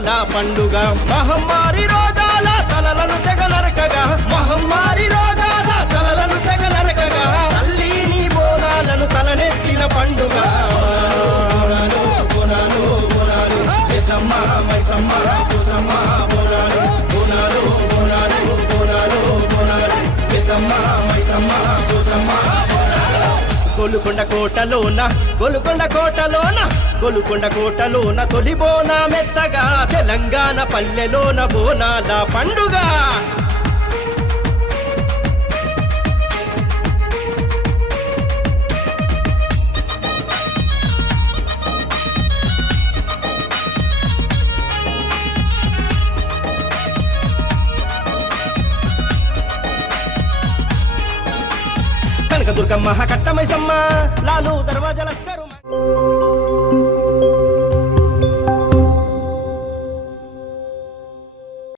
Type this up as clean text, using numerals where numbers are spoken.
బోనాల పండుగ మహమ్మారి రోగాల తలలను తెగ నరకగా మహమ్మారి రోగాల తలలను తెగ నరకగా తల్లి నీ బోనాలను తలనెత్తిన పండుగ బోనాలు బోనాలు బోనాలు పెద్దమ్మ మైసమ్మ పూజమ్మ బోనాలు బోనాలు బోనాలు బోనాలు బోనాలు పెద్దమ్మ మైసమ్మ పూజమ్మ గోలుకొండ కోటలోన గోలుకొండ కోటలోన గోలుకొండ కోటలోన తొలి బోన మెత్తగా తెలంగాణ పల్లెలోన బోనాల పండుగ కనకదుర్గమ్మ కట్టమైసమ్మ లాలు దర్వాజ లస్కరు